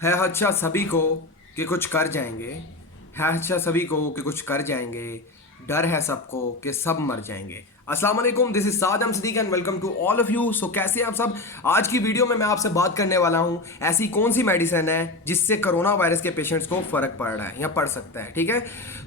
है अच्छा सभी को कि कुछ कर जाएंगे। है अच्छा सभी को कि कुछ कर जाएंगे। डर है सबको कि सब मर जाएंगे। अस्सलाम वालेकुम, this is Saddam Sadiq and welcome to all of you. So कैसे हैं आप सब। आज की वीडियो में मैं आपसे बात करने वाला हूं ऐसी कौन सी मेडिसिन है जिससे कोरोना वायरस के पेशेंट्स को फर्क पड़ रहा है या पड़ सकता है। ठीक है,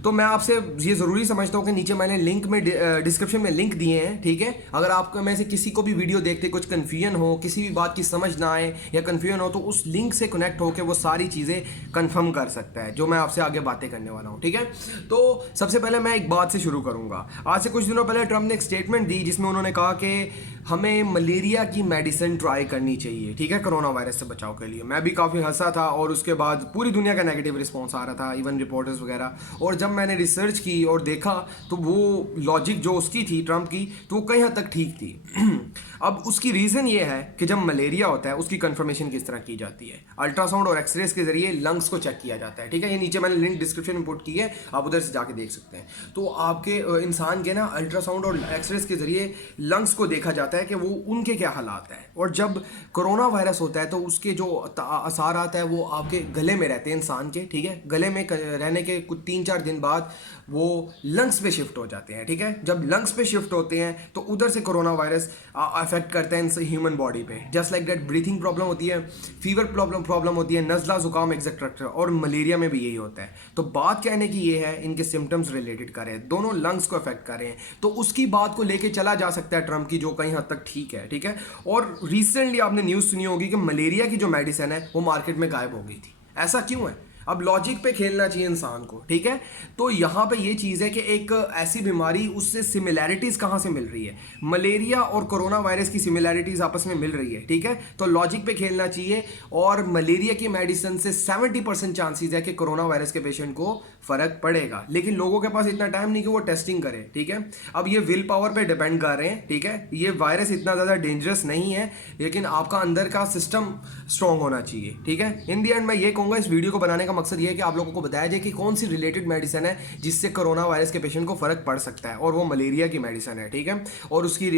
तो मैं आपसे ये ज़रूरी समझता हूं कि नीचे मैंने लिंक में डिस्क्रिप्शन में लिंक दिए हैं। ठीक है, अगर आपको में से किसी को भी वीडियो देखते कुछ कन्फ्यूजन हो, किसी भी बात की समझ ना आए या कन्फ्यूजन हो, तो उस लिंक से कनेक्ट होकर वो सारी चीज़ें कंफर्म कर सकता है जो मैं आपसे आगे बातें करने वाला हूं। ठीक है, तो सबसे पहले मैं एक बात से शुरू करूंगा। आज से कुछ दिनों पहले ट्रम्प ने एक स्टेटमेंट दी जिसमें उन्होंने कहा कि हमें मलेरिया की मेडिसिन ट्राई करनी चाहिए। ठीक है, कोरोना वायरस से बचाव के लिए। मैं भी काफ़ी हंसा था और उसके बाद पूरी दुनिया का नेगेटिव रिस्पॉन्स आ रहा था, इवन रिपोर्टर्स वगैरह। और जब मैंने रिसर्च की और देखा तो वो लॉजिक जो उसकी थी ट्रम्प की, तो वो कहीं हद तक ठीक थी। अब उसकी रीज़न ये है कि जब मलेरिया होता है उसकी कंफर्मेशन किस तरह की जाती है, अल्ट्रासाउंड और एक्सरेज के जरिए लंग्स को चेक किया जाता है। ठीक है, ये नीचे मैंने लिंक डिस्क्रिप्शन में पुट की है, आप उधर से जाके देख सकते हैं। तो आपके इंसान के ना अल्ट्रासाउंड और एक्सरेज के जरिए लंग्स को देखा जाता है कि वो उनके क्या हालात हैं। और जब कोरोना वायरस होता है तो उसके जो असर आता है वो आपके गले में रहते हैं इंसान के। ठीक है, गले में रहने के कुछ 3-4 दिन बाद वो लंग्स पे शिफ्ट हो जाते हैं। ठीक है, जब लंग्स पे शिफ्ट होते हैं तो उधर से कोरोना वायरस अफेक्ट करता है ह्यूमन बॉडी पे। Just like that breathing problem होती है, फीवर प्रॉब्लम होती है, नज़ला जुकाम एक्सेट्रा। और मलेरिया में भी यही होता है। तो बात कहने की ये है, इनके सिम्टम्स रिलेटेड कर रहे हैं, दोनों लंग्स को अफेक्ट कर रहे हैं, तो उसकी बात को लेके चला जा सकता है ट्रम्प की, जो कहीं हद तक ठीक है। ठीक है, और रिसेंटली आपने न्यूज़ सुनी होगी कि मलेरिया की जो मेडिसिन है वो मार्केट में गायब हो गई थी। ऐसा क्यों है? अब लॉजिक पे खेलना चाहिए इंसान को। ठीक है, तो यहाँ पे ये चीज़ है कि एक ऐसी बीमारी, उससे सिमिलैरिटीज़ कहाँ से मिल रही है? मलेरिया और कोरोना वायरस की सिमिलैरिटीज़ आपस में मिल रही है। ठीक है, तो लॉजिक पे खेलना चाहिए। और मलेरिया की मेडिसिन से 70% चांसेस है कि कोरोना वायरस के पेशेंट को फर्क पड़ेगा, लेकिन लोगों के पास इतना टाइम नहीं कि वो टेस्टिंग करें। ठीक है, अब ये विल पावर पे डिपेंड कर रहे हैं। ठीक है, ये वायरस इतना ज़्यादा डेंजरस नहीं है, लेकिन आपका अंदर का सिस्टम स्ट्रॉन्ग होना चाहिए। ठीक है, इन दी एंड मैं ये कहूँगा, इस वीडियो को बनाने का मकसद ये है कि आप लोगों को बताया जाए कि कौन सी रिलेटेड मेडिसिन है जिससे कोरोना वायरस के पेशेंट को फर्क पड़ सकता है, और वो मलेरिया की मेडिसिन है। ठीक है, और उसकी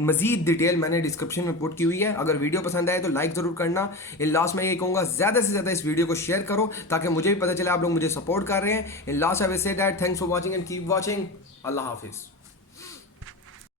मजीद डिटेल मैंने डिस्क्रिप्शन में पुट की हुई है। अगर वीडियो पसंद आए तो लाइक ज़रूर करना। इन लास्ट में ये कहूँगा, ज़्यादा से ज़्यादा इस वीडियो को शेयर करो ताकि मुझे भी पता चले आप लोग मुझे सपोर्ट कर रहे हैं। In last I will say that thanks for watching and keep watching. अल्लाह हाफिज़।